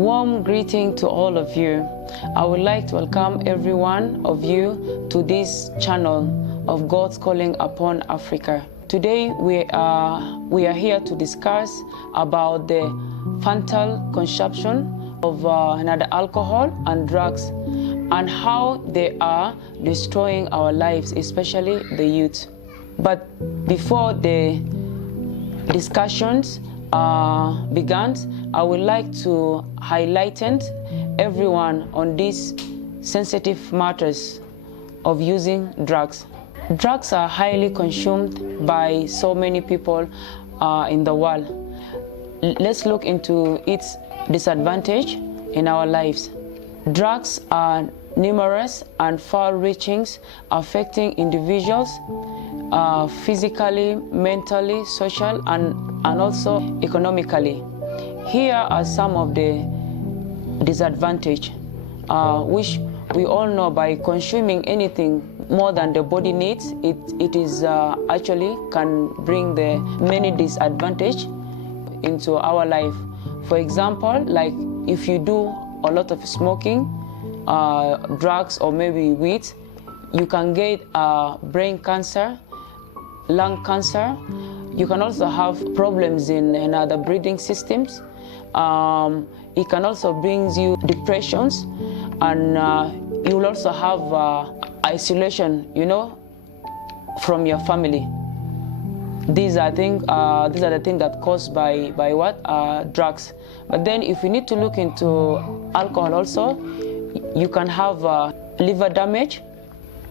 Warm greeting to all of you. I would like to welcome every one of you to this channel of God's Calling Upon Africa. Today we are here to discuss about the fatal consumption of alcohol and drugs and how they are destroying our lives, especially the youth. But before the discussions began, I would like to highlight everyone on these sensitive matters of using drugs. Drugs are highly consumed by so many people in the world. Let's look into its disadvantage in our lives. Drugs are numerous and far-reaching, affecting individuals physically, mentally, social, and also economically. Here are some of the disadvantages, which we all know by consuming anything more than the body needs, it is actually can bring the many disadvantages into our life. For example, like if you do a lot of smoking, drugs, or maybe weed, you can get brain cancer, lung cancer. You can also have problems in the breathing systems. It can also bring you depressions, and you will also have isolation, from your family. These are the things that caused by what drugs. But then, if you need to look into alcohol also, you can have liver damage,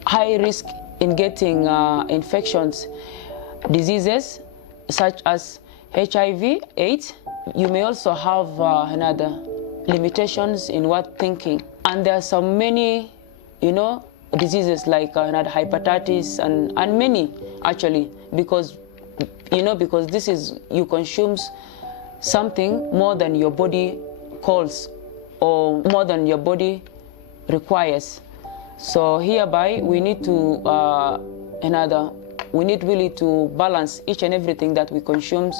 high risk in getting infections, diseases such as HIV, AIDS. You may also have limitations in thinking. And there are so many, diseases like hepatitis and many actually, because this is, you consume something more than your body calls or more than your body requires. So hereby we need to we need really to balance each and everything that we consume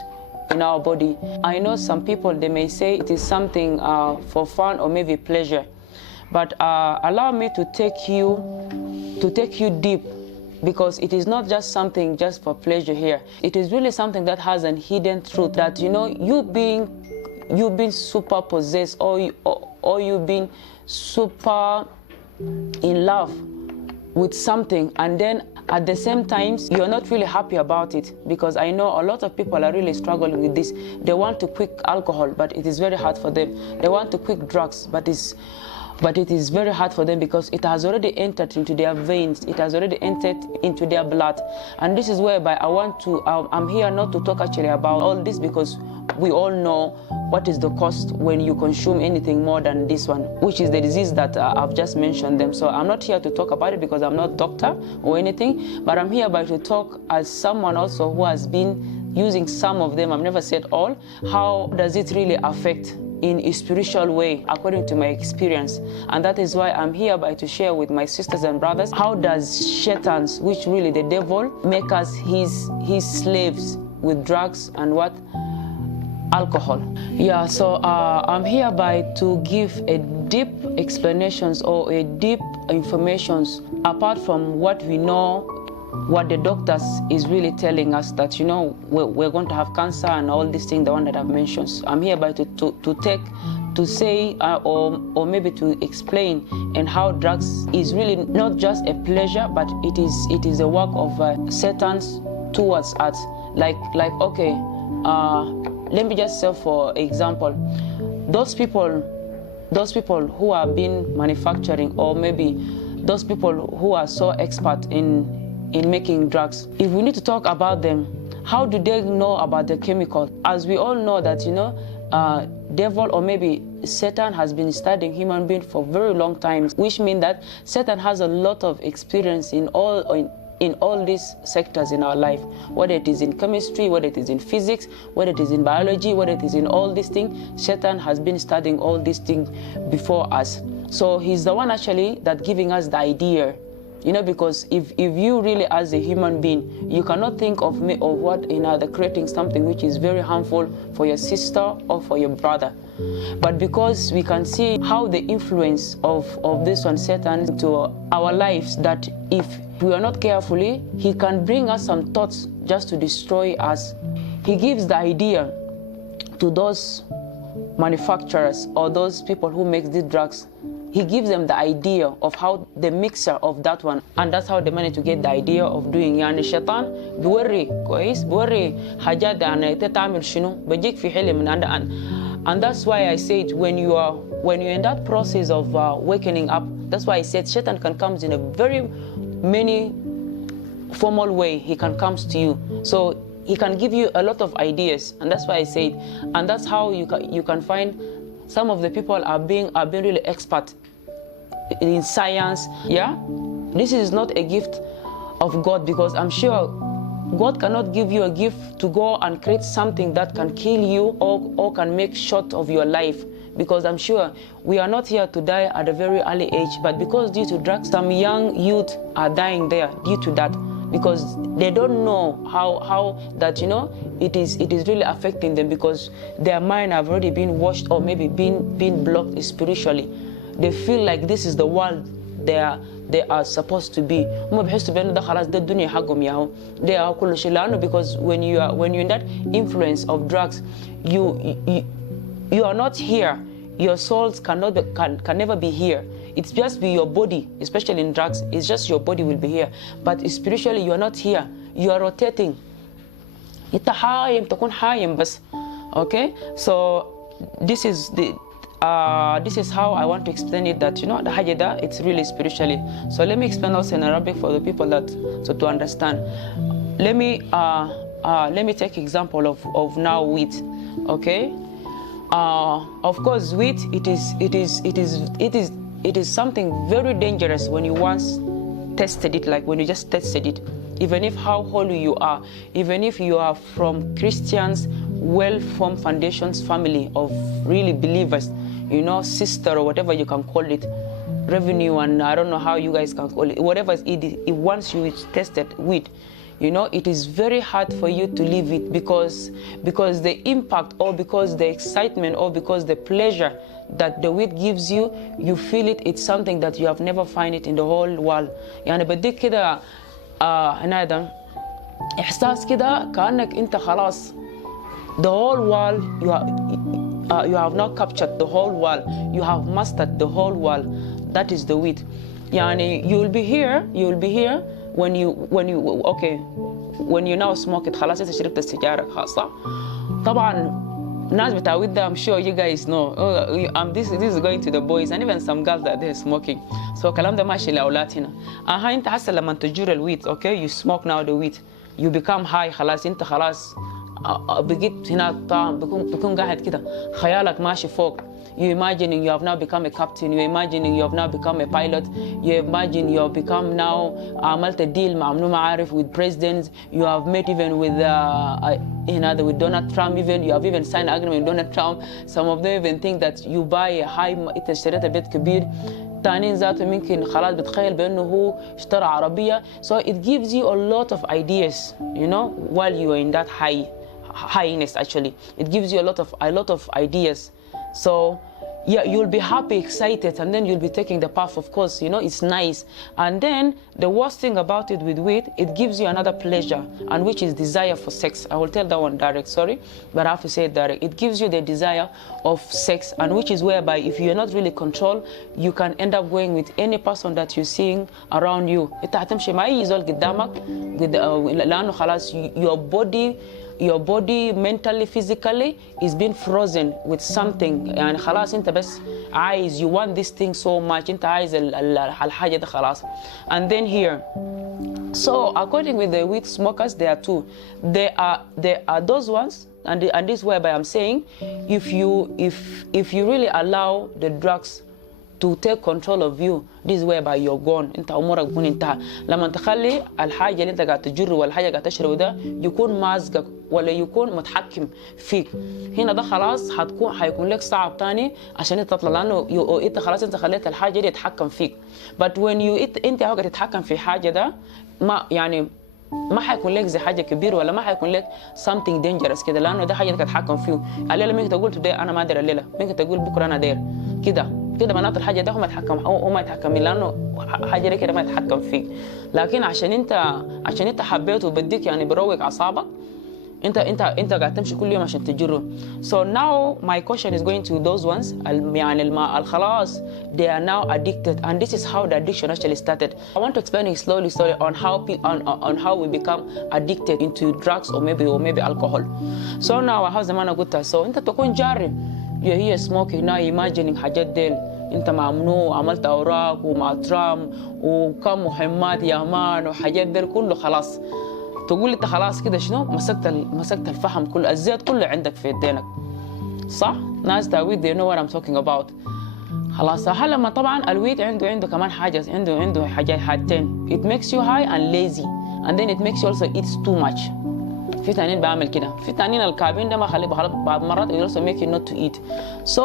in our body. I know some people, they may say it is something for fun or maybe pleasure, but allow me to take you deep, because it is not just something just for pleasure here. It is really something that has a hidden truth, that you being super possessed, or you being super in love with something, and then at the same time you're not really happy about it. Because I know a lot of people are really struggling with this. They want to quit alcohol, but it is very hard for them. They want to quit drugs, but it is very hard for them, because it has already entered into their veins, it has already entered into their blood. And this is whereby I'm here not to talk actually about all this, because we all know what is the cost when you consume anything more than this one, which is the disease that I've just mentioned them. So I'm not here to talk about it, because I'm not a doctor or anything, but I'm here to talk as someone also who has been using some of them. I've never said all. How does it really affect in a spiritual way, according to my experience? And that is why I'm here to share with my sisters and brothers, how does Satan, which really the devil, make us his slaves with drugs and alcohol. Yeah, so I'm here to give a deep explanations or a deep informations, apart from what we know, what the doctors is really telling us, that we're going to have cancer and all these things, the one that I've mentioned. So I'm here to say or maybe to explain and how drugs is really not just a pleasure, but it is a work of Satan towards us. Like okay, let me just say, for example, those people who have been manufacturing, or maybe those people who are so expert in making drugs. If we need to talk about them, how do they know about the chemical? As we all know that, devil or maybe Satan has been studying human beings for very long time, which means that Satan has a lot of experience in all these sectors in our life, whether it is in chemistry, whether it is in physics, whether it is in biology, whether it is in all these things. Satan has been studying all these things before us. So he's the one actually that giving us the idea You know, because if you really as a human being, you cannot think of me or what, you know, the creating something which is very harmful for your sister or for your brother. But because we can see how the influence of this one Satan into our lives, that if we are not carefully, he can bring us some thoughts just to destroy us. He gives the idea to those manufacturers or those people who make these drugs. He gives them the idea of how the mixer of that one, and that's how they manage to get the idea of doing. يعني الشيطان بوري كويس بوري حاجات يعني تعمل شنو بيجيك في حلم من عند. And that's why I said when you're in that process of wakening up, that's why I said Satan can come in a very many formal way. He can come to you, so he can give you a lot of ideas, and that's why I said, and that's how you can find some of the people are being really expert in science. Yeah, this is not a gift of God, because I'm sure God cannot give you a gift to go and create something that can kill you or can make short of your life, because I'm sure we are not here to die at a very early age, but because due to drugs, some young youth are dying there due to that, because they don't know how that, you know, it is really affecting them, because their mind have already been washed or maybe been blocked spiritually. They feel like this is the world they are supposed to be. هم بيحسوا بأنه ده خلاص ده الدنيا حقهم ياهو. They are كل شيء لأنه, because when you're in that influence of drugs, you are not here. Your souls can never be here. It's just be your body, especially in drugs. It's just your body will be here, but spiritually you are not here. You are rotating. أنت حايم تكون حايم بس. Okay, so this is how I want to explain it, that, you know, the hajjada, it's really spiritually. So let me explain also in Arabic for the people to understand. Let me take example of now wheat. Okay, of course wheat, it is something very dangerous when you once tested it, like when you just tested it. Even if how holy you are, even if you are from Christians, well-formed foundations family of really believers, you know, sister or whatever you can call it, revenue, and I don't know how you guys can call it, whatever it is, once you tested wheat, you know, it is very hard for you to leave it, because the impact, or because the excitement, or because the pleasure that the wheat gives you, you feel it. It's something that you have never find it in the whole world. يعني بديك كده هنادم إحساس كده كأنك أنت خلاص the whole world you have not captured the whole world, you have mastered the whole world. That is the wheat. يعني you will be here when you now smoke it. خلاص أنت شربت السيجارة خاصة. طبعا ناس بتاع wheat, I'm sure you guys know. This is going to the boys and even some girls that they're smoking. So كلام ده ماشي لأولاد هنا. أنت حاسة لما تجور الويت, okay, you smoke now the wheat, you become high. خلاص أنت خلاص بقيت هنا طعم, بكون قاعد كده خيالك ماشي فوق. You imagining you have now become a captain, you imagining you have now become a pilot, you imagine you have become now عملت deal مع منو ما عارف with presidents, you have met even with with Donald Trump, even you have even signed an agreement with Donald Trump. Some of them even think that you buy a high, انت اشتريت بيت كبير, تانيين ذاته ممكن خلاص بتخيل بأنه هو اشترى عربية. So it gives you a lot of ideas, you know, while you are in that highness. Actually, it gives you a lot of ideas. So yeah, you'll be happy, excited, and then you'll be taking the path. Of course, you know, it's nice. And then the worst thing about it with weed, it gives you another pleasure, and which is desire for sex. I will tell that one direct, sorry, but I have to say it direct. It gives you the desire of sex, and which is whereby if you're not really controlled, you can end up going with any person that you're seeing around you. لأنه خلاص your body mentally, physically is being frozen with something. يعني خلاص انت بس عايز, you want this thing so much, انت عايز الحاجة ده خلاص. And then here, so according with the weed smokers, there are two. There are those ones, and this whereby I'm saying, if you really allow the drugs to take control of you. This is whereby you're gone. انت امورك بتكون انتهى لما تخلي الحاجه اللي انت قاعد تجر ولا الحاجه قاعد تشربه ده يكون ماسكك ولا يكون متحكم فيك. هنا ده خلاص حيكون لك صعب تاني عشان انت تطلع، لانه انت خلاص انت خليت الحاجه دي تتحكم فيك. but when you انت هو قاعد تتحكم في حاجه ده ما يعني ما حيكون لك زي حاجه كبيره ولا ما حيكون لك something dangerous كده، لانه ده حاجه تتحكم فيه. الليله ممكن تقول today انا ما ادري، الليله ممكن تقول بكره انا داير كده معناته الحاجه ده هو ما يتحكم، لانه حاجه كده ما يتحكم فيك. لكن عشان انت حبيته وبديك يعني بروق اعصابك، انت قاعد تمشي كل يوم عشان تجره. So now my question is going to those ones يعني الخلاص they are now addicted, and this is how the addiction actually started. I want to explain it slowly on how we become addicted into drugs or maybe alcohol. So now how زمان قلت so انت تكون جاري هي smoking now imagining حاجات ديل انت مع منو عملت اوراق ومع ترام وكم مهمات يا مان وحاجات ديل كله خلاص تقول انت خلاص كده شنو مسكت الفحم كله، الزيت كله عندك في يدينك صح؟ ناس تاويد they know what I'm talking about. خلاص هل لما طبعا الويد عنده كمان حاجه، عنده حاجتين it makes you high and lazy and then it makes you also eat too much. في تانيين بعمل كده، في تانيين الكابين ده ما خليك بعض مرات it also make you not to eat. so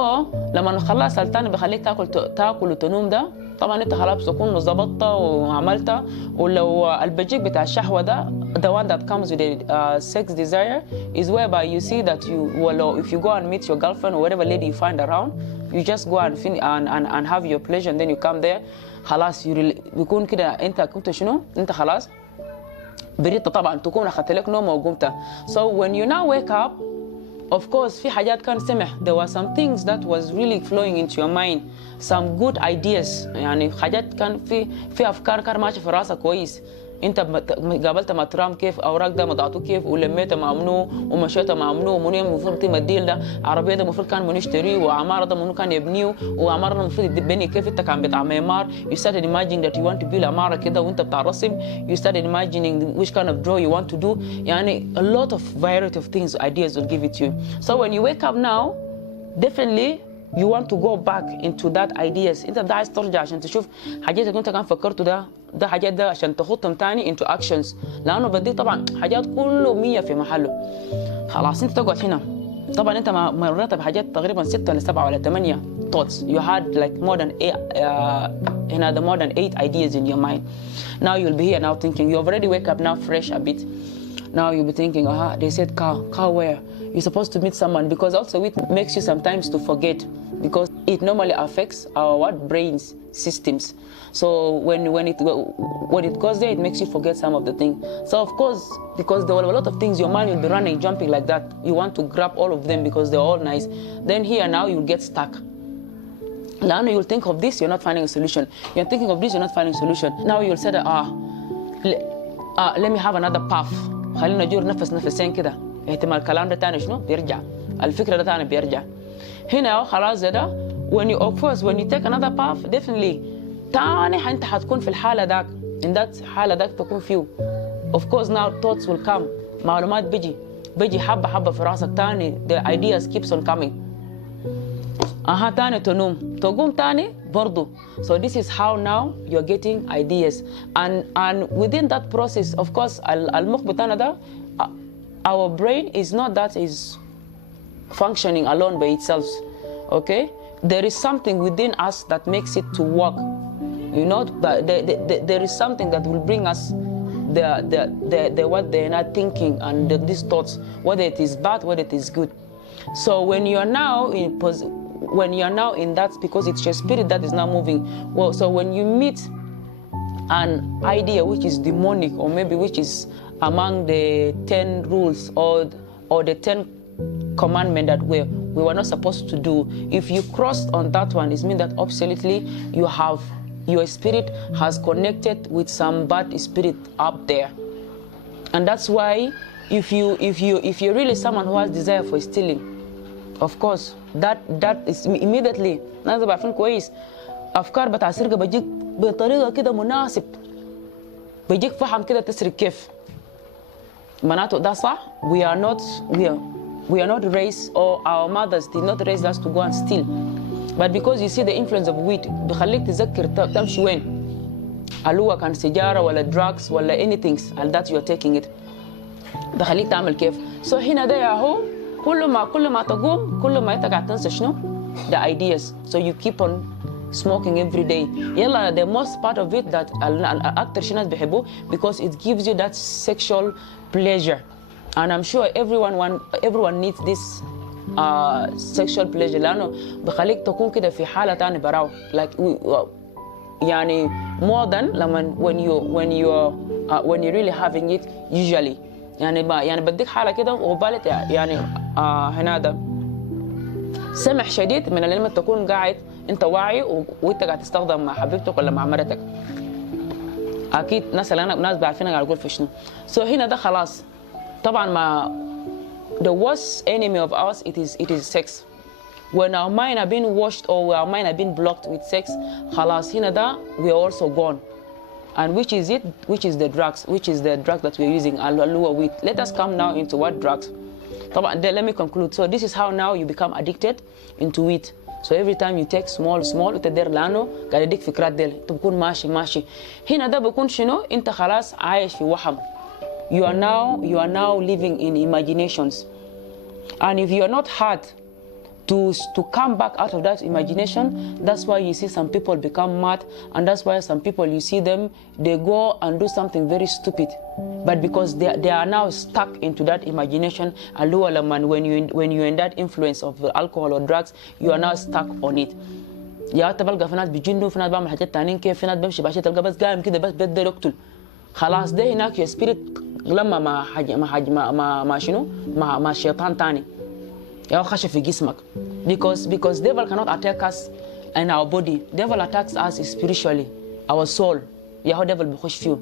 لما خلاص التاني بخليك تاكل وتنوم ده طبعا انت خلاص تكون ظبطتها وعملتها. ولو البجيك بتاع الشهوه ده the one that comes with a sex desire is whereby you see that if you go and meet your girlfriend or whatever lady you find around, you just go and have your pleasure and then you come there خلاص بيكون كده انت كنت شنو انت خلاص بريت طبعا تكون اخذت لك نوم وقمت. So when you now wake up of course في حاجات كان سمح there were some things that was really flowing into your mind, some good ideas يعني حاجات كان في افكار كان ماشيه في راسك كويس. انت قابلت مع ترام كيف اوراق ده مضعته كيف ولميته مع منو ومشيت مع منو ومنو المفروض تم الديل ده عربيه ده المفروض كان منو يشتريه وعماره ده منو كان يبنيه وعماره المفروض يبني كيف انت كان بتاع معمار. you started imagining that you want to build عماره كده وانت بتاع رسم. you started imagining which kind of draw you want to do. يعني a lot of variety of things ideas will give it to you. so when you wake up now definitely you want to go back into that ideas. انت ده عايز ترجع عشان تشوف حاجات اللي انت كان فكرته ده حاجات ده عشان تخطهم تاني into actions، لانه بديك طبعا حاجات كله 100 في محله. خلاص انت تقعد هنا طبعا انت مريت بحاجات تقريبا 6 ولا 7 ولا 8 thoughts. you had like more than 8 ideas in your mind. now you'll be here now thinking you already wake up now fresh a bit. now you'll be thinking they said car where you're supposed to meet someone, because also it makes you sometimes to forget, because it normally affects our brains systems. So when it goes there, it makes you forget some of the things. So of course, because there were a lot of things, your mind will be running, jumping like that. You want to grab all of them because they're all nice. Then here now you'll get stuck. Now you'll think of this, you're not finding a solution. You're thinking of this, you're not finding a solution. Now you'll say that let me have another path. خلينا نجور نفسين كده. احتمال الكلام ده تاني شنو بيرجع، الفكره ده تاني بيرجع. هنا خلاص ده when you take another path definitely تاني انت حتكون في الحاله داك in that حاله داك تكون فيه. of course now thoughts will come، معلومات بيجي حبه في راسك تاني. the ideas keeps on coming. تاني تقوم تاني برضو. so this is how now you're getting ideas and within that process of course المخ بتاعنا ده our brain is not that is functioning alone by itself. okay, there is something within us that makes it to work, you know. But there is something that will bring us the what they are not thinking and these thoughts, whether it is bad, whether it is good. So when you are now in that, because it's your spirit that is now moving. Well, so when you meet an idea which is demonic or maybe which is among the 10 rules or the 10 commandments that we were not supposed to do, if you crossed on that one, it means that absolutely your spirit has connected with some bad spirit up there. And that's why if you're really someone who has desire for stealing, of course that is immediately لازم عارفين كويس افكار بتاع السرقه بيجيك بطريقه كده مناسب، بيجيك فهم كده تسرق كيف. معناته ده صح. we are not raised, or our mothers did not raise us to go and steal. but because you see the influence of weed بخليك تذكر تمشي وين، هل هو كان سيجارة ولا drugs ولا anything that you are taking it، بخليك تعمل كيف. so هنا ده اهو كل ما تقوم كل ما انت قاعد تنسى شنو the ideas. so you keep on smoking every day. يلا the most part of it that أكتر شيء الناس بيحبوه because it gives you that sexual pleasure, and I'm sure everyone needs this sexual pleasure لأنه بخليك تكون كده في حالة تانية براو like يعني more than لما when you're really having it usually. يعني بديك حالة كده وبالت يعني هنا ده سمح شديد من لما تكون قاعد انت واعي وانت قاعد تستخدم مع حبيبتك ولا مع مرتك. اكيد ناس بعرفين قاعد اقول في شنو. so هنا ده خلاص طبعا ما the worst enemy of us it is sex. when our mind have been washed or our mind have been blocked with sex خلاص هنا ده we are also gone. and which is the drugs, which is the drug that we are using with. let us come now into what drugs. طبعا let me conclude. so this is how now you become addicted into it. so every time you take small وتدير لانه قاعد يديك فكرات ديل انت بكون ماشي هنا ده بكون شنو انت خلاص عايش في وهم. you are now living in imaginations, and if you are not hard to come back out of that imagination, that's why you see some people become mad, and that's why some people you see them they go and do something very stupid, but because they are now stuck into that imagination. And when you're in that influence of alcohol or drugs, you are now stuck on it. يا تبلغ في ناس بيجنوا، في ناس بعمل حاجات تانيين كيف، في ناس بمشي بعشية تلقى بس قايم كده بس بده يقتل خلاص. ده هناك يا سبيريت لما ما شنو مع شيطان تاني يا خش في جسمك. because devil cannot attack us in our body. devil attacks us spiritually, our soul. يا هو devil بيخش فيه.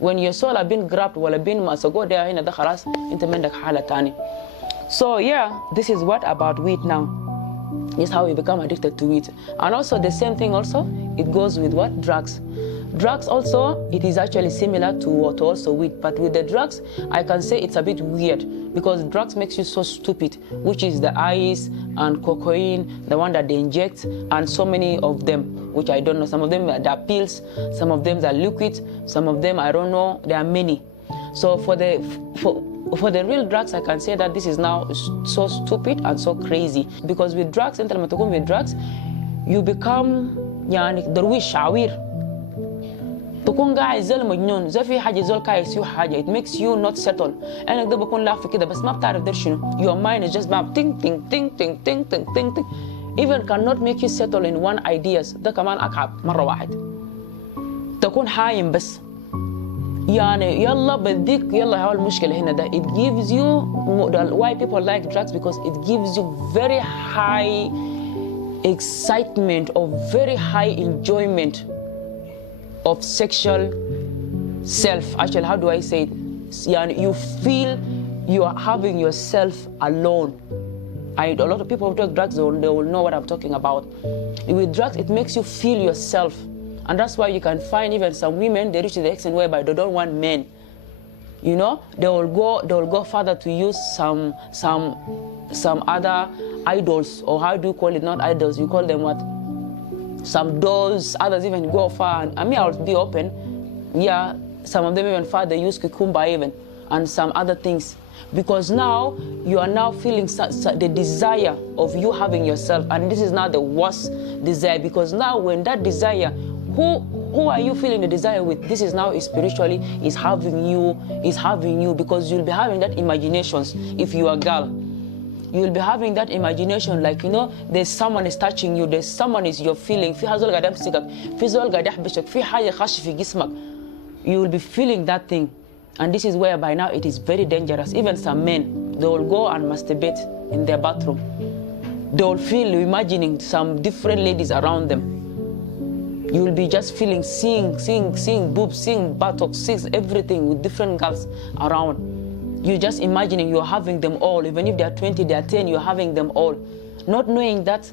when your soul have been grabbed ولا been مسجو ده هنا ده خلاص انت عندك حالة تاني. so yeah, this is what about weed now. This is how we become addicted to it. And also the same thing also it goes with what drugs. Drugs also, it is actually similar to also weed, but with the drugs, I can say it's a bit weird because drugs makes you so stupid, which is the ice and cocaine, the one that they inject, and so many of them, which I don't know. Some of them are pills, some of them are liquids, some of them I don't know. There are many. So for the real drugs, I can say that this is now so stupid and so crazy because with drugs, with drugs, you become يعني درويش شعوير. تكون قاعد زي المجنون، زي في حاجه زول كايس يسوي حاجه it makes you not settle. انا ده بكون لافه كده بس ما بتعرف ده شنو. your mind is just think even cannot make you settle in one ideas. ده كمان اكعب مره واحد. تكون حايم بس يعني يلا بديك يلا. هو المشكله هنا ده it gives you why people like drugs because it gives you very high excitement or very high enjoyment of sexual self. Actually, how do I say it? You feel you are having yourself alone. A lot of people who take drugs, they will know what I'm talking about. With drugs, it makes you feel yourself. And that's why you can find even some women, they reach the extent whereby they don't want men. You know, they will go further to use some other idols, or how do you call it? Not idols, you call them what? Some dolls, others even go far. I mean, I'll be open. Yeah, some of them even far, they use cucumber even, and some other things. Because now, you are now feeling the desire of you having yourself. And this is now the worst desire. Because now when that desire, who are you feeling the desire with? This is now spiritually, is having you. Because you'll be having that imaginations if you are a girl. You'll be having that imagination like, you know, there's someone is touching you, there's someone is you're feeling. في زول قاعد يمسكك، في زول قاعد يحبشك، في حاجة خش في جسمك. You will be feeling that thing. And this is where by now it is very dangerous. Even some men, they will go and masturbate in their bathroom. They will feel imagining some different ladies around them. You will be just feeling, seeing boobs, seeing buttocks, seeing everything with different girls around. You're just imagining you're having them all. Even if they are 20, they are 10, you're having them all. Not knowing that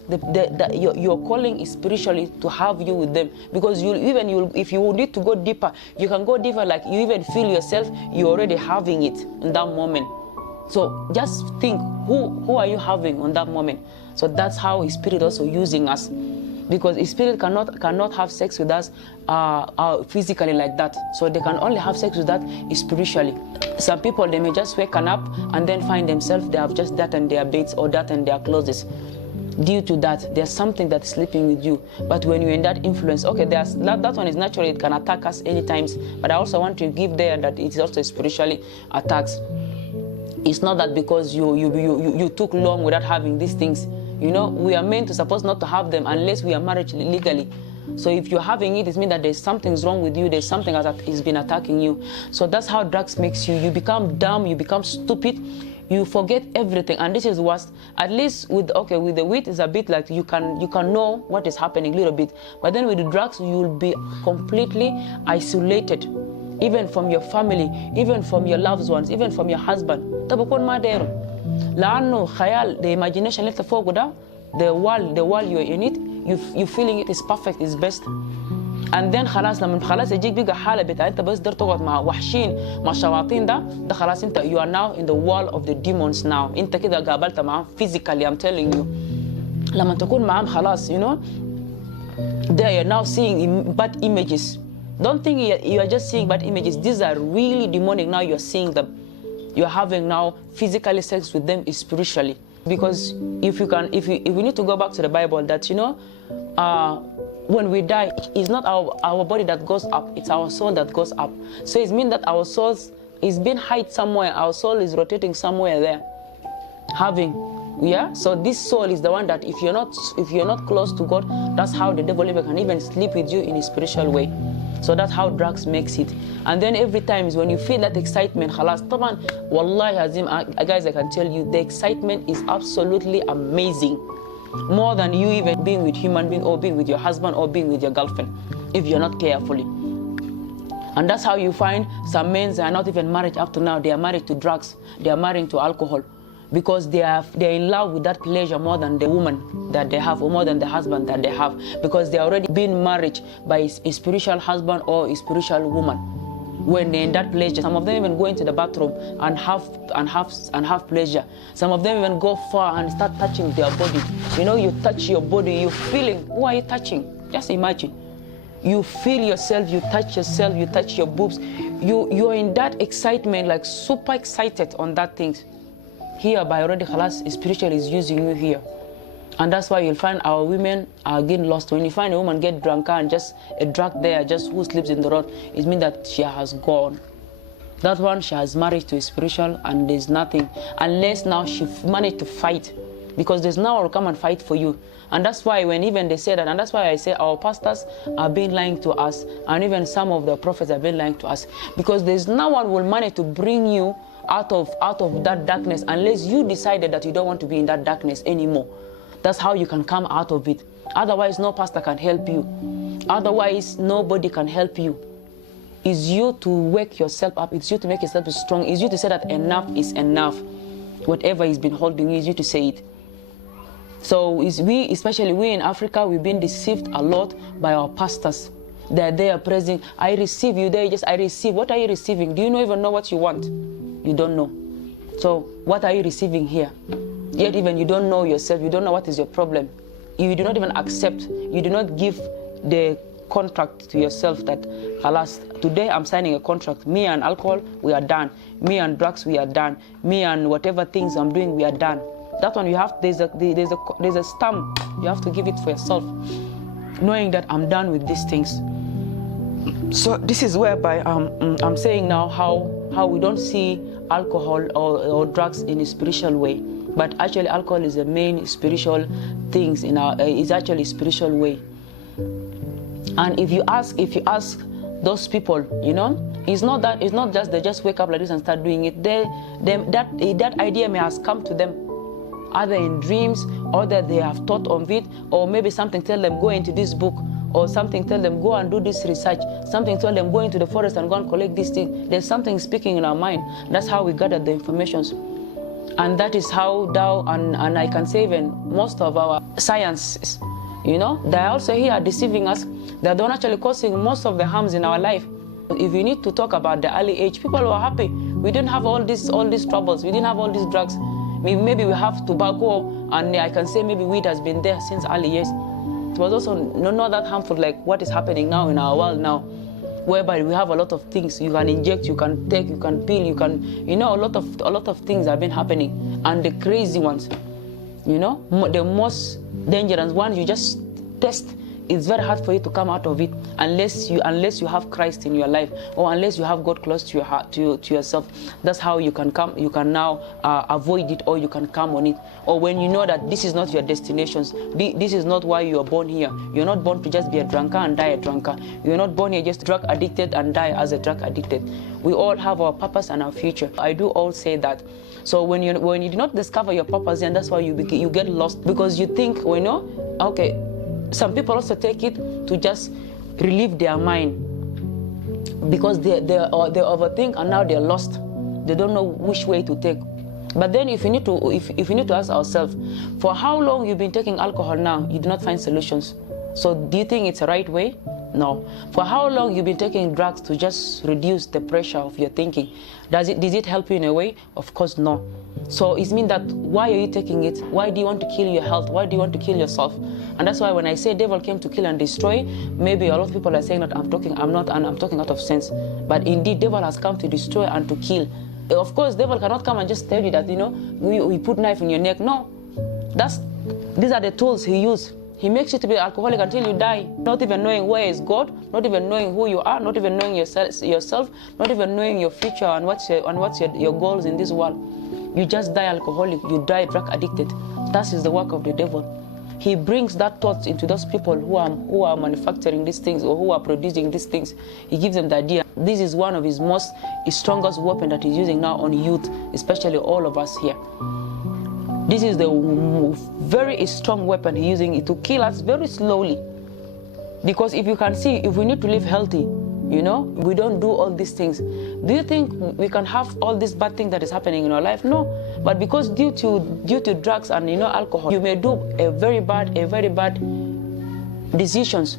your calling is spiritually to have you with them. Because if you need to go deeper, you can go deeper like you even feel yourself, you're already having it in that moment. So just think, who are you having on that moment? So that's how his spirit also using us, because his spirit cannot have sex with us physically like that. So they can only have sex with that spiritually. Some people, they may just wake up and then find themselves they have just that in their beds or that in their clothes. Due to that, there's something that's sleeping with you. But when you're in that influence, okay, that one is naturally, it can attack us anytime. But I also want to give there that it's also spiritually attacks. It's not that because you took long without having these things. You know, we are meant to supposed not to have them unless we are married legally. So if you're having it, it means that there's something's wrong with you. There's something that has been attacking you. So that's how drugs makes you. You become dumb. You become stupid. You forget everything, and this is what, at least with the weed is a bit like you can know what is happening a little bit, but then with the drugs you'll be completely isolated, even from your family, even from your loved ones, even from your husband. تبكون ما دايرو لأنه خيال the imagination اللي تفوق ده the world you're in it, you feeling it is perfect, is best. And then خلاص لما خلاص يجيك بقى حالة بتاع انت بس تقدر تقعد مع وحشين مع شياطين ده خلاص انت you are now in the world of the demons now. انت كده قابلت معهم physically, I'm telling you. لما تكون معهم خلاص, you know, they are now seeing bad images. Don't think you are just seeing bad images. These are really demonic. Now you are seeing them. You are having now physically sex with them spiritually. Because if we need to go back to the Bible, that, you know, when we die, it's not our body that goes up, it's our soul that goes up. So it means that our soul is being hid somewhere, our soul is rotating somewhere there. So this soul is the one that if you're not close to God, that's how the devil can even sleep with you in a spiritual way. So that's how drugs makes it. And then every time is when you feel that excitement, khalas, طبعا wallahi azim, guys, I can tell you the excitement is absolutely amazing. More than you even being with human being or being with your husband or being with your girlfriend, if you're not carefully. And that's how you find some men are not even married up to now. They are married to drugs. They are married to alcohol, because they're in love with that pleasure more than the woman that they have, or more than the husband that they have, because they already been married by a spiritual husband or a spiritual woman. When they're in that pleasure, some of them even go into the bathroom and have pleasure. Some of them even go far and start touching their body. You know, you touch your body, you feeling. Who are you touching? Just imagine. You feel yourself, you touch your boobs. You're in that excitement, like super excited on that things. Here, by already khalas, spiritual is using you here. And that's why you'll find our women are getting lost. When you find a woman get drunk and just a drug there, just who sleeps in the road, it means that she has gone. That one, she has married to a spiritual, and there's nothing. Unless now she managed to fight. Because there's no one will come and fight for you. And that's why when even they say that, and that's why I say our pastors are being lying to us, and even some of the prophets have been lying to us. Because there's no one will manage to bring you out of that darkness unless you decided that you don't want to be in that darkness anymore. That's how you can come out of it. Otherwise, no pastor can help you. Otherwise, nobody can help you. It's you to wake yourself up. It's you to make yourself strong. It's you to say that enough is enough. Whatever has been holding you, is you to say it. So especially we in Africa, we've been deceived a lot by our pastors. They are praising, I receive you, I receive. What are you receiving? Do you even know what you want? You don't know. So what are you receiving here? Yet even you don't know yourself, you don't know what is your problem. You do not even accept, you do not give the contract to yourself that, alas, today I'm signing a contract. Me and alcohol, we are done. Me and drugs, we are done. Me and whatever things I'm doing, we are done. That one you have, there's a stamp. You have to give it for yourself, knowing that I'm done with these things. So this is whereby I'm saying now how we don't see alcohol or drugs in a spiritual way. But actually, alcohol is the main spiritual things in our. Is actually a spiritual way. And if you ask those people, you know, it's not just they just wake up like this and start doing it. That idea may has come to them, either in dreams, or that they have thought of it, or maybe something tell them go into this book, or something tell them go and do this research. Something tell them go into the forest and go and collect this thing. There's something speaking in our mind. That's how we gather the informations. And that is how and I can say even most of our science, you know, they're also here deceiving us. They're not actually causing most of the harms in our life. If you need to talk about the early age, people were happy we didn't have all these troubles. We didn't have all these drugs. Maybe we have tobacco, and I can say maybe weed has been there since early years. It was also not that harmful like what is happening now in our world now, whereby we have a lot of things you can inject, you can take, you can peel, you can, a lot of things have been happening, and the crazy ones, the most dangerous ones you just test. It's very hard for you to come out of it unless you have Christ in your life, or unless you have God close to your heart, to yourself. That's how you can come. You can now avoid it, or you can come on it. Or when you know that this is not your destinations, this is not why you are born here. You're not born to just be a drunkard and die a drunkard. You're not born here just drug addicted and die as a drug addicted. We all have our purpose and our future. I do all say that. So when you do not discover your purpose, and that's why you get lost, because you think, okay. Some people also take it to just relieve their mind, because they overthink and now they're lost. They don't know which way to take. But then if you need to ask ourselves, for how long you've been taking alcohol now, you do not find solutions. So do you think it's the right way? No. For how long you've been taking drugs to just reduce the pressure of your thinking? Does it help you in a way? Of course no. So it means that why are you taking it? Why do you want to kill your health? Why do you want to kill yourself? And that's why when I say devil came to kill and destroy, maybe a lot of people are saying that I'm talking out of sense. But indeed, devil has come to destroy and to kill. Of course, devil cannot come and just tell you that, we put knife in your neck. No. These are the tools he uses. He makes you to be alcoholic until you die, not even knowing where is God, not even knowing who you are, not even knowing yourself, not even knowing your future and what's your goals in this world. You just die alcoholic, you die drug addicted. That is the work of the devil. He brings that thought into those people who are manufacturing these things, or who are producing these things. He gives them the idea. This is one of his strongest weapon that he's using now on youth, especially all of us here. This is the very strong weapon he's using it to kill us very slowly. Because if you can see, if we need to live healthy, we don't do all these things. Do you think we can have all this bad thing that is happening in our life? No. But because due to drugs and alcohol, you may do a very bad decisions.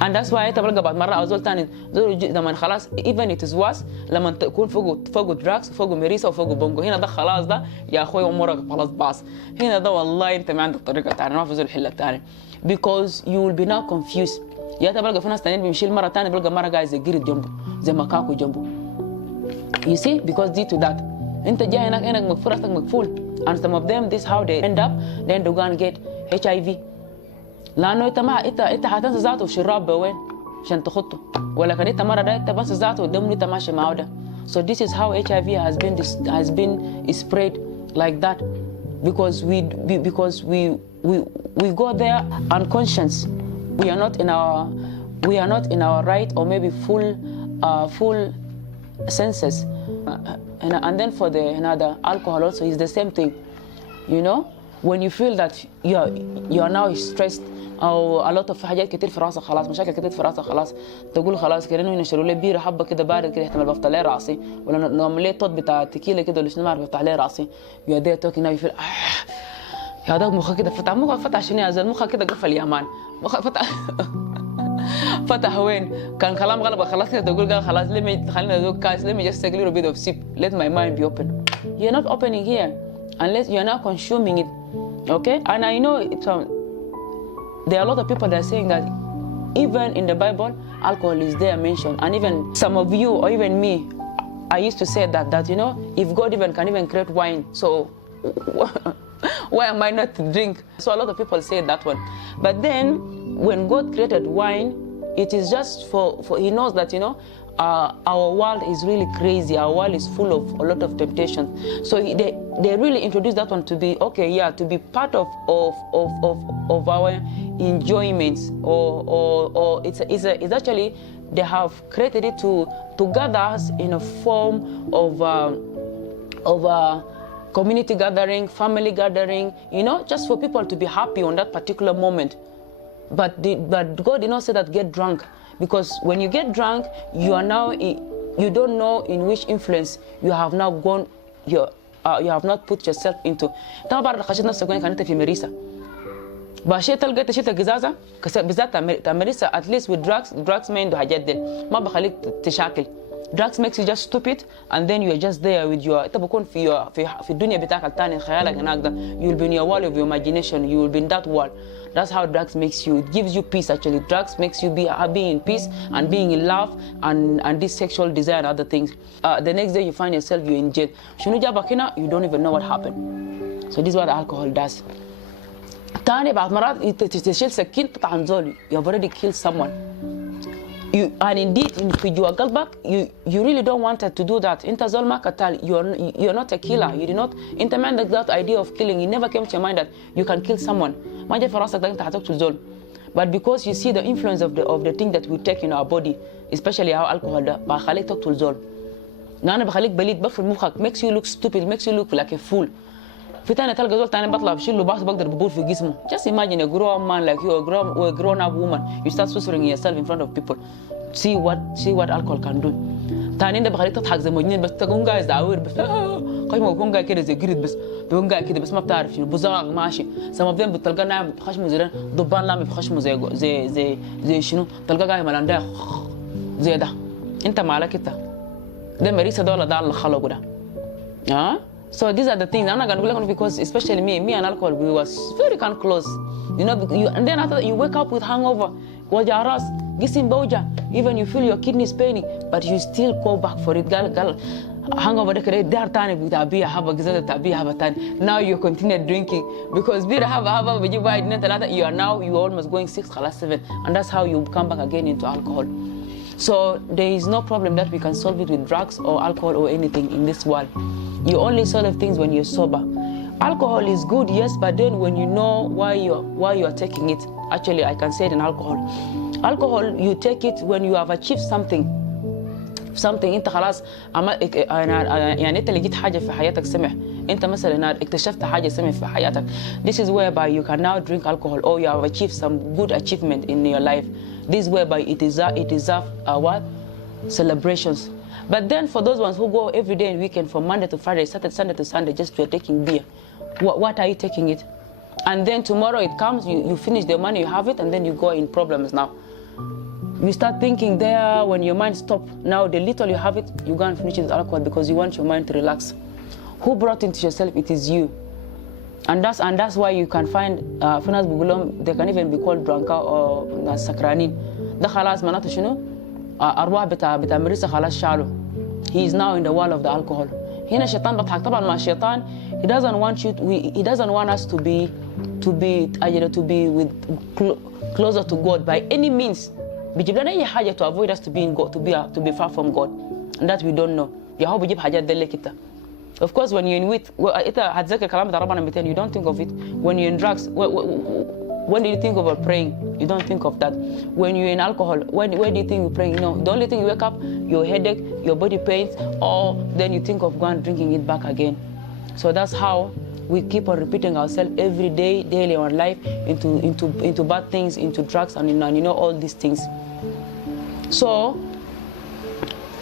And that's why تبلغ بعد مرة أزول تاني لما خلاص even it is worse لما تكون فوق drugs فوق مريسة وفوق بونجو هنا ده خلاص ده يا أخوي أمورك خلاص باص هنا ده والله أنت ما عندك طريقة تانية ما في زول حل تاني because you will be now confused. يا تبلغ في ناس تانيين بيمشي المرة تانية بلغ مرة قاعد زي قرد جنبه زي مكاكو جنبه. You see, because due to that أنت جاي هناك مقفول راسك مقفول, and some of them this how they end up, then they go and get HIV. لانه انت حتنسى ذاته الشراب بوين عشان تخطه, ولكن انت مره ده انت بس ذاته الدم انت ماشي معه ده. So this is how HIV has been spread like that, because we go there unconscious. We are not in our right or maybe full senses. And then for the alcohol also is the same thing. When you feel that you are now stressed, او a lot of حاجات كتير في راسك خلاص, مشاكل كتير في راسك خلاص, تقول خلاص كده انه ينشروا لي بيره حبه كده بارد كده احتمال بفتح لي راسي, ولا نعمل لي طط بتاع تكيله كده ولا شنو ما اعرف بفتح لي راسي. You are there talking now you feel يا ده مخك كده فتح, مخك فتح شنو يا زلمه, مخك كده قفل يا مان, مخك فتح فتح وين كان كلام غلبه خلاص كده تقول قال خلاص خلينا ادوق كاس, let me just take a little bit of sip, let my mind be open. You are not opening here unless you are not consuming it. Okay, and I know there are a lot of people that are saying that even in the Bible, alcohol is there mentioned, and even some of you or even me, I used to say that if God can even create wine, so why am I not to drink? So a lot of people say that one. But then when God created wine, it is just for He knows that our world is really crazy. Our world is full of a lot of temptations. So they really introduced that one to be to be part of our enjoyments, or it's actually they have created it to gather us in a form of community gathering, family gathering, just for people to be happy on that particular moment. But God did not say that get drunk. Because when you get drunk, you are now you don't know in which influence you have now gone. You have not put yourself into. طبعا بعد خشيت نفسك وين كانت في مريسة. باشي تلقى تشيت الجزازة بالذات تمريسة at least with drugs ما عنده حاجات دي, ما بخليك تشاكل. drugs makes you just stupid, and then you're just there with your تبكون في الدنيا بتاعك الثاني خيالك هناك ده. You will be in your wall of your imagination. You will be in that wall. That's how drugs makes you. It gives you peace actually. Drugs makes you being in peace and being in love and this sexual desire and other things. The next day you find yourself you're in jail. شنو جابك هنا? You don't even know what happened. So this is what alcohol does. تاني بعد مرات تشيل سكين تطعن زول. You've already killed someone. And indeed في جوا قلبك you really don't want to do that. انت زول ما قتال. You're not a killer. You did not. انت ما عندك that idea of killing. It never came to your mind that you can kill someone. ما جاء في راسك ده انت هتقتل زول. But because you see the influence of the thing that we take in our body, especially how alcohol ده بخليك تقتل زول. أنا بخليك بليد بفرد مخك, makes you look stupid, makes you look like a fool. في تاني تلقى زول تاني بطلع بشيل له باص بقدر بقول في جسمه. Just imagine a grown man like you, a grown up woman, you start suffering yourself in front of people. See what alcohol can do. تاني ده بخليك تضحك زي مجنون بس تكون قاعد زعور بس قايم بكون قاعد كده زي قرد بس بكون قاعد كده بس ما بتعرف شنو بزاق ماشي. some of them بتلقى نايم بخشمه زي ضبان لامي بخشمه زي شنو تلقى قاعد ملان زي ده. انت مالك انت ده مريسه ده ولا ده اللي خلقه ده. So these are the things I'm not gonna go because especially me and alcohol we was very kind of close, you know. And then after that you wake up with hangover, wajaras, gisim boja, even you feel your kidneys paining, but you still go back for it. Gal, hangover there tani bitabiya haba gizada tabiya haba tani. Now you continue drinking because bira haba but you are now you are almost going 6 class 7, and that's how you come back again into alcohol. So there is no problem that we can solve it with drugs or alcohol or anything in this world. You only solve things when you're sober. Alcohol is good, yes, but then when you know why you are taking it. Actually, I can say it in alcohol. Alcohol, you take it when you have achieved something. انت خلاص يعني انت لقيت حاجه في حياتك سمح. انت مثلا اكتشفت حاجه سمح في حياتك. This is whereby you can now drink alcohol or you have achieved some good achievement in your life. This whereby it deserves what? Celebrations. But then for those ones who go every day and weekend from Monday to Friday, Saturday, Sunday to Sunday, just to taking beer, what are you taking it? And then tomorrow it comes, you finish the money, you have it, and then you go in problems now. You start thinking there when your mind stops. Now the little you have it, you go and finish it with alcohol because you want your mind to relax. Who brought into yourself? It is you. And that's why you can find finance bugulom, they can even be called drunker or sakranin. ده خلاص معناته شنو؟ أرواح بتاع مريسة خلاص شالوا. He is now in the world of the alcohol. هنا الشيطان بضحك طبعا مع الشيطان. He doesn't want us to be with closer to God by any means. بيجيب لنا أي حاجة to avoid us to be in God, to be far from God, and that we don't know. يهو بيجيب حاجات دلة كده. Of course when you're in with أنت هتذكر كلام بتاع ربنا 200 you don't think of it. When you're in drugs when do you think of praying? You don't think of that. When you're in alcohol, when do you think you're praying? You know, the only thing you wake up, your headache, your body pains, or then you think of going drinking it back again. So that's how we keep on repeating ourselves every day, daily in our life, into bad things, into drugs, and all these things. So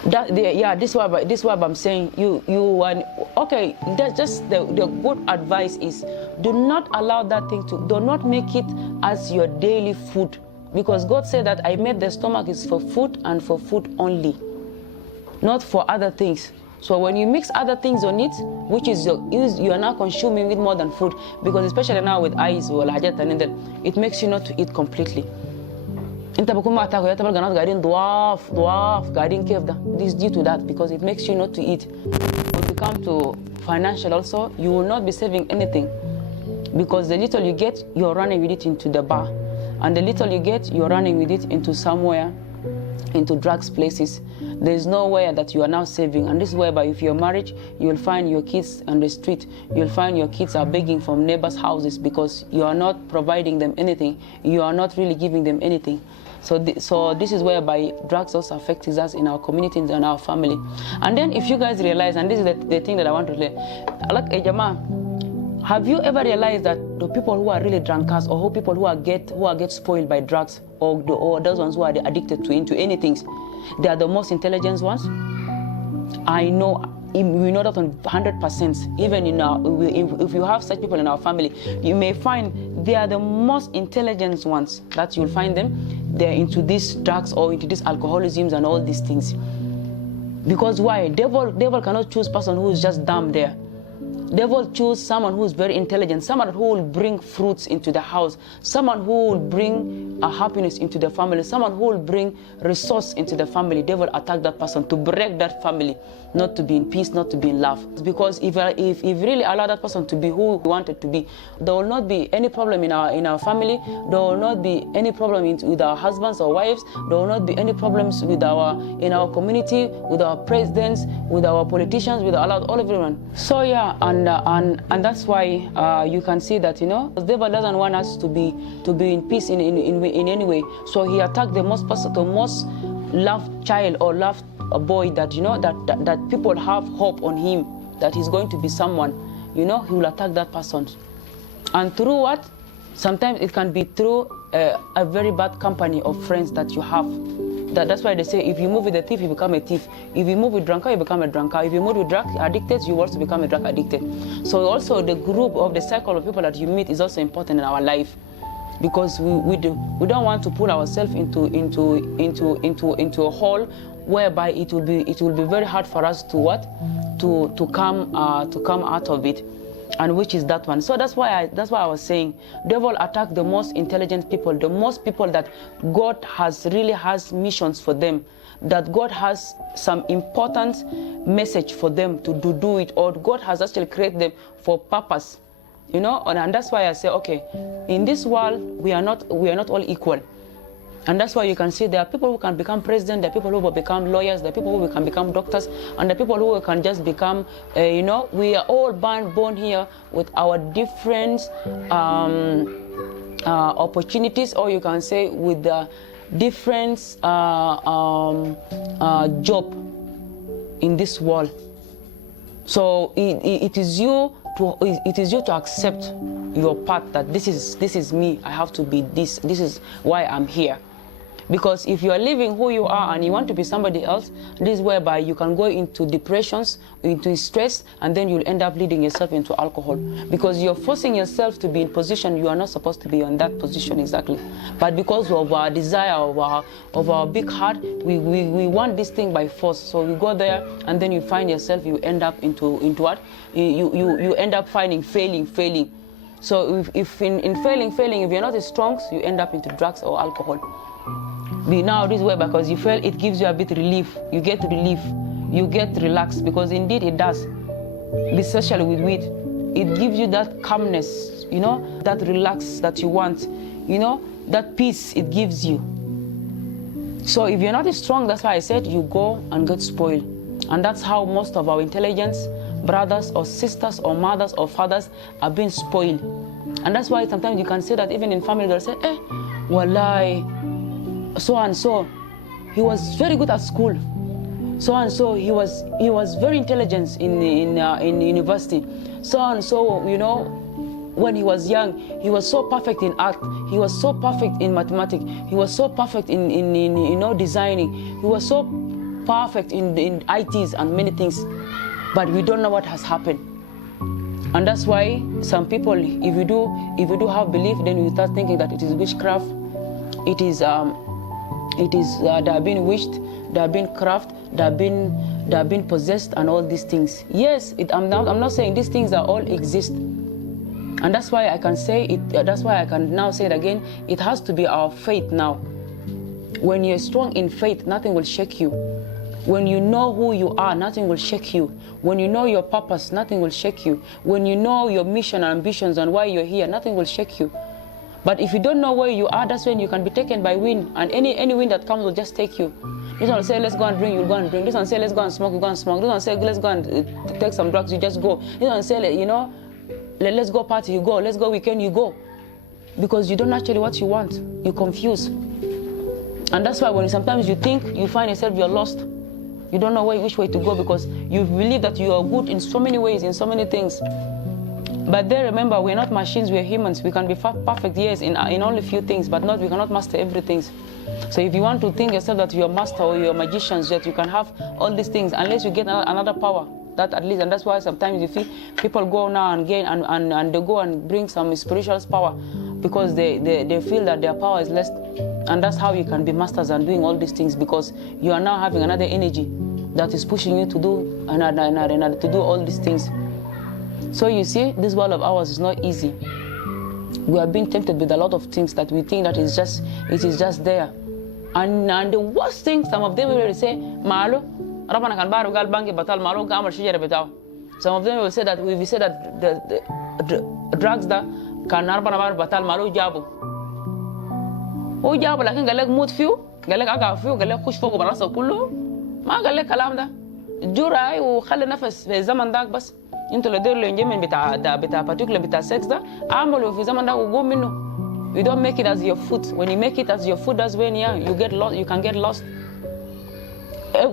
this is what I'm saying. Okay. That's just the good advice is do not allow that thing do not make it as your daily food, because God said that I made the stomach is for food and for food only, not for other things. So when you mix other things on it, which is you are now consuming it more than food, because especially now with eyes it makes you not to eat completely. انت بكون ما تاكل تبقى القناه قاعدين ضواف قاعدين كيف ده. This is due to that because it makes you not to eat. When you come to financial also, you will not be saving anything, because the little you get, you're running with it into the bar, and the little you get, you're running with it into somewhere, into drugs places. There's nowhere that you are now saving. And this is whereby if you're married, you'll find your kids on the street. You'll find your kids are begging from neighbors' houses because you are not providing them anything. You are not really giving them anything. So this is whereby drugs also affects us in our communities and our family. And then if you guys realize, and this is the thing that I want to say, like Ejama, have you ever realized that the people who are really drunkards or people who get spoiled by drugs or those ones who are addicted to anything, they are the most intelligent ones? I know, we know that on 100%. Even if you have such people in our family, you may find they are the most intelligent ones that you'll find them. They're into these drugs or into these alcoholisms and all these things. Because why? Devil cannot choose person who is just dumb there. Devil choose someone who is very intelligent, someone who will bring fruits into the house, someone who will bring a happiness into the family, someone who will bring resource into the family. Devil attack that person to break that family, not to be in peace, not to be in love. Because if you really allow that person to be who he wanted to be, there will not be any problem in our family. There will not be any problem with our husbands or wives. There will not be any problems with in our community, with our presidents, with our politicians, with all everyone. So yeah, and that's why you can see that, you know, the devil doesn't want us to be in peace in any way. So he attacked the most loved child or loved boy that, you know, that people have hope on him, that he's going to be someone, you know. He will attack that person. And through what? Sometimes it can be through a very bad company of friends that you have. That's why they say, if you move with a thief, you become a thief. If you move with drunkard, you become a drunkard. If you move with drug addicted, you also become a drug addicted. So also the group of the circle of people that you meet is also important in our life, because we don't want to put ourselves into a hole whereby it will be very hard for us to come out of it. And which is that one. So that's why I was saying, devil attack the most intelligent people, the most people that God really has missions for them, that God has some important message for them to do it, or God has actually created them for purpose, you know. And that's why I say, okay, in this world we are not all equal. And that's why you can see there are people who can become president, there are people who will become lawyers, there are people who can become doctors, and there are people who can just become, you know, we are all born here with our different opportunities, or you can say with the different job in this world. So it is you to accept your path, that this is me, I have to be this is why I'm here. Because if you are living who you are and you want to be somebody else, this is whereby you can go into depressions, into stress, and then you'll end up leading yourself into alcohol. Because you're forcing yourself to be in position you are not supposed to be on that position exactly. But because of our desire, of our big heart, we want this thing by force. So you go there, and then you find yourself, you end up into what? You end up failing. So if in failing, if you're not as strong, you end up into drugs or alcohol. Now this way, because you feel it gives you a bit relief, you get relaxed, because indeed it does, especially with weed. It gives you that calmness, you know, that relax that you want, you know, that peace it gives you. So if you're not strong, that's why I said you go and get spoiled. And that's how most of our intelligence brothers or sisters or mothers or fathers are being spoiled. And that's why sometimes you can say that even in family they'll say, wallahi, so and so, he was very good at school. So and so, he was very intelligent in university. So and so, you know, when he was young, he was so perfect in art. He was so perfect in mathematics. He was so perfect in you know, designing. He was so perfect in ITs and many things. But we don't know what has happened. And that's why some people, if you do have belief, then you start thinking that it is witchcraft. It is they have been witched, they have been craft, they have been possessed, and all these things. Yes, I'm not saying these things are all exist. And that's why I can say it. That's why I can now say it again. It has to be our faith now. When you're strong in faith, nothing will shake you. When you know who you are, nothing will shake you. When you know your purpose, nothing will shake you. When you know your mission and ambitions and why you're here, nothing will shake you. But if you don't know where you are, that's when you can be taken by wind, and any wind that comes will just take you. This one will say, let's go and drink, you'll go and drink. This one will say, let's go and smoke, you go and smoke. This one will say, let's go and take some drugs, you just go. This one will say, you know, let's go party, you go. Let's go weekend, you go. Because you don't know actually what you want. You're confused. And that's why when sometimes you think, you find yourself you're lost. You don't know which way to go, because you believe that you are good in so many ways, in so many things. But then remember, we're not machines, we're humans. We can be perfect, yes, in only a few things, but we cannot master everything. So if you want to think yourself that you're a master or you're magicians, that you can have all these things, unless you get another power, that at least. And that's why sometimes you feel people go now and gain and they go and bring some spiritual power, because they feel that their power is less. And that's how you can be masters and doing all these things, because you are now having another energy. that is pushing you to do another, to do all these things. So you see, this world of ours is not easy. We are being tempted with a lot of things that we think that it is just there. And the worst thing, some of them will say, Malo, Rabana kan baru gal bangi batal malo gamal shijere betao. Some of them will say that we say that the drugs that can arbana baru batal malo jabu. O jabu lakin galek mood few, galek aga few, galek kush fogo barasa kullu. Ma galek kalam da. Jurai وخلي نفس في الزمن داك بس. انتوا اللي ديروا الانجمن بتاع particular بتاع sex ده اعملوا في الزمن ده وقوم منه. You don't make it as your food. When you make it as your food, that's when you get lost. You can get lost.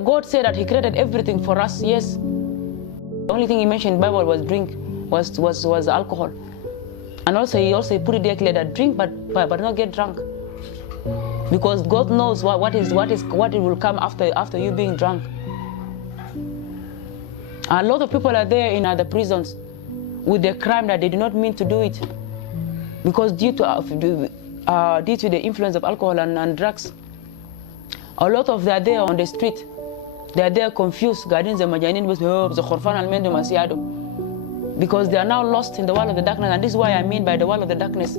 God said that He created everything for us. Yes. The only thing He mentioned in the Bible was drink, was alcohol, and also He put it there clear that drink, but not get drunk, because God knows what it will come after you being drunk. A lot of people are there in other prisons with their crime that they do not mean to do it, because due to the influence of alcohol and drugs. A lot of them are there on the street. They are there confused, because they are now lost in the world of the darkness. And this is why I mean by the world of the darkness.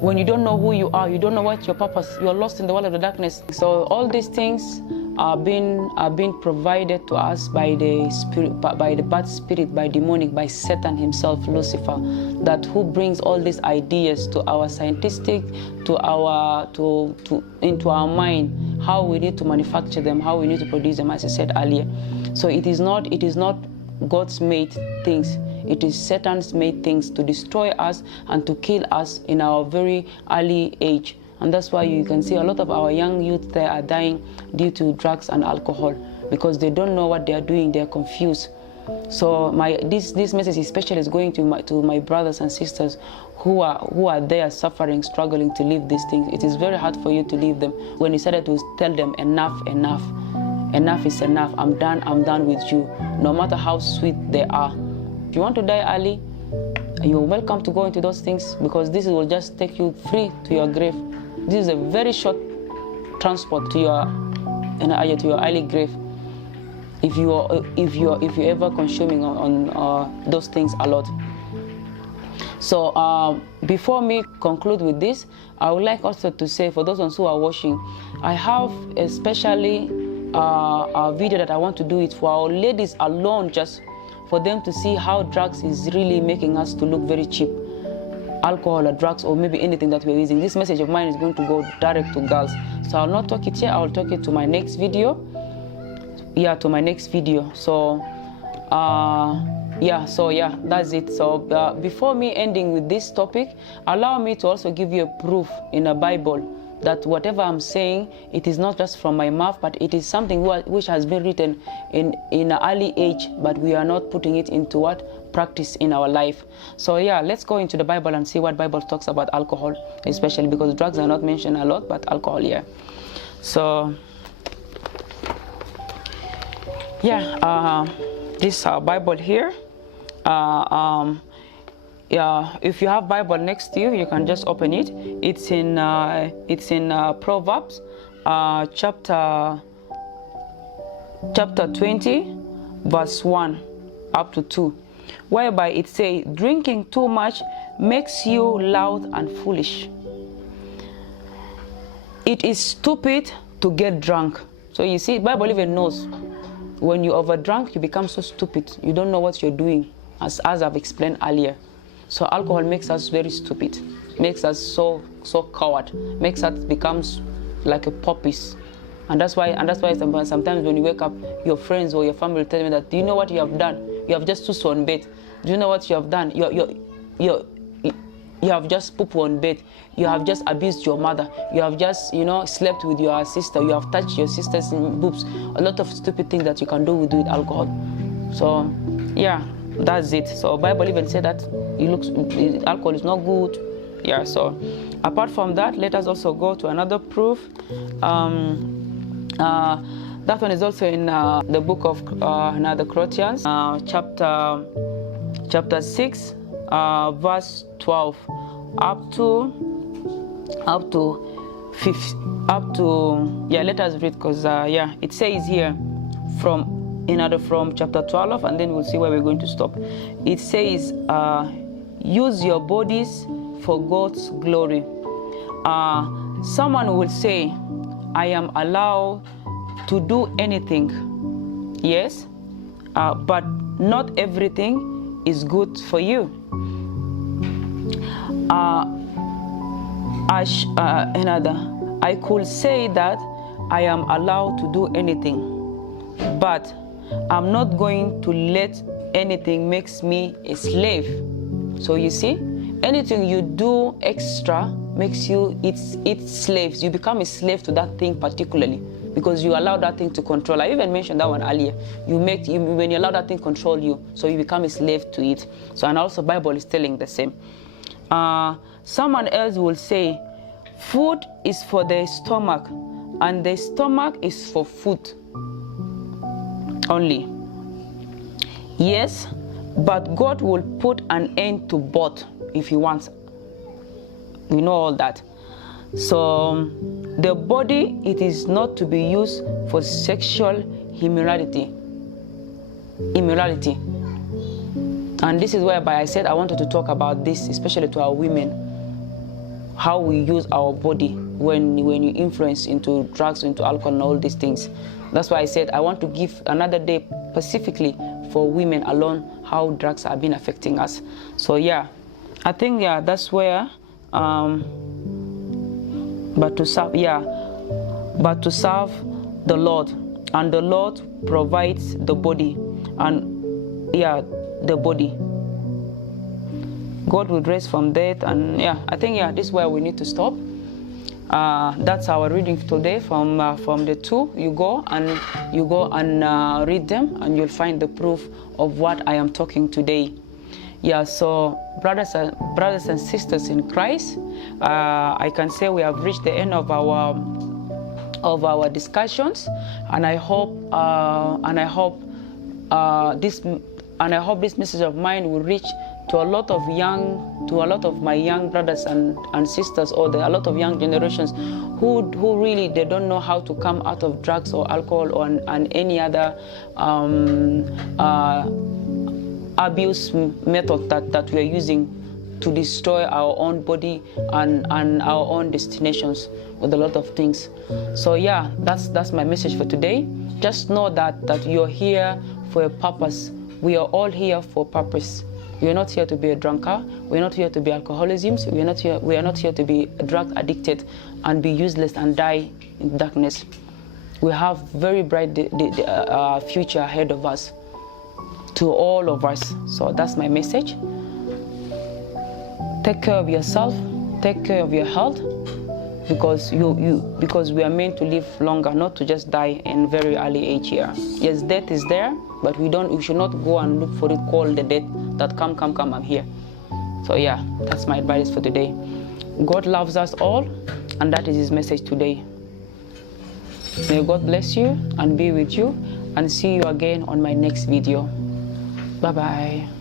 When you don't know who you are, you don't know what's your purpose, you are lost in the world of the darkness. So all these things are being provided to us by the spirit, by the bad spirit, by demonic, by Satan himself, Lucifer, that who brings all these ideas to our scientific, into our mind, how we need to manufacture them, how we need to produce them, as I said earlier. So it is not God's made things. It is Satan's made things to destroy us and to kill us in our very early age. And that's why you can see a lot of our young youth there are dying due to drugs and alcohol, because they don't know what they are doing. They are confused. So this message especially is going to my brothers and sisters who are there suffering, struggling to leave these things. It is very hard for you to leave them. When you started to tell them enough is enough, I'm done with you, no matter how sweet they are. If you want to die early, you're welcome to go into those things, because this will just take you free to your grave. This is a very short transport to your early grave, if you're ever consuming on those things a lot. So before me conclude with this, I would like also to say, for those ones who are watching, I have especially a video that I want to do it for our ladies alone, just for them to see how drugs is really making us to look very cheap. Alcohol or drugs or maybe anything that we're using. This message of mine is going to go direct to girls. So I'll not talk it here, I'll talk it to my next video. Yeah, to my next video. So that's it. So before me ending with this topic, allow me to also give you a proof in the Bible that whatever I'm saying, it is not just from my mouth, but it is something which has been written in an early age, but we are not putting it into practice in our life. So yeah, let's go into the Bible and see what Bible talks about alcohol, especially because drugs are not mentioned a lot, but alcohol, yeah. So yeah, this is our Bible here. Yeah, if you have Bible next to you, you can just open it. It's in Proverbs, chapter 20, verse 1 up to 2, whereby it says, drinking too much makes you loud and foolish. It is stupid to get drunk. So you see, Bible even knows when you overdrunk, you become so stupid. You don't know what you're doing, as I've explained earlier. So alcohol makes us very stupid, makes us so coward, makes us becomes like a puppies. And that's why sometimes when you wake up, your friends or your family tell you that, do you know what you have done? You have just stood on bed. Do you know what you have done? You have just pooped on bed. You have just abused your mother. You have just, slept with your sister. You have touched your sister's boobs. A lot of stupid things that you can do with alcohol. So yeah, that's it. So Bible even said that alcohol is not good. Yeah, so apart from that, let us also go to another proof. That one is also in the book of the Corinthians, chapter 6, verse 12 up to 5. Yeah, let us read, because it says here, from chapter 12, and then we'll see where we're going to stop. It says, use your bodies for God's glory. Someone will say, I am allowed to do anything. Yes, but not everything is good for you. I could say that I am allowed to do anything, but I'm not going to let anything makes me a slave. So you see, anything you do extra makes you it's slaves. You become a slave to that thing particularly because you allow that thing to control. I even mentioned that one earlier. When you allow that thing control you, so you become a slave to it. So, and also Bible is telling the same. Someone else will say, food is for the stomach, and the stomach is for food only. Yes, but God will put an end to both if He wants. We know all that. So the body, it is not to be used for sexual immorality. And this is whereby I said I wanted to talk about this, especially to our women, how we use our body when you influence into drugs, into alcohol and all these things. That's why I said I want to give another day specifically for women alone, how drugs have been affecting us. So yeah, I think that's where but to serve the Lord, and the Lord provides the body, and the body. God will raise from death, and I think this is where we need to stop. That's our reading today from the two. You go and read them, and you'll find the proof of what I am talking today. So brothers and sisters in Christ, I can say we have reached the end of our discussions, and I hope this message of mine will reach to a lot of my young brothers and sisters, or a lot of young generations who really they don't know how to come out of drugs or alcohol and any other abuse method that we are using to destroy our own body and our own destinations with a lot of things. So that's my message for today. Just know that you're here for a purpose. We are all here for purpose. We are not here to be a drunkard. We are not here to be alcoholisms. We are not here to be drug addicted and be useless and die in darkness. We have very bright future ahead of us, to all of us. So that's my message. Take care of yourself. Take care of your health, because because we are meant to live longer, not to just die in very early age here. Yes, death is there, but we should not go and look for it, call the death that come, I'm here. So that's my advice for today. God loves us all, and that is His message today. May God bless you and be with you, and see you again on my next video. Bye-bye.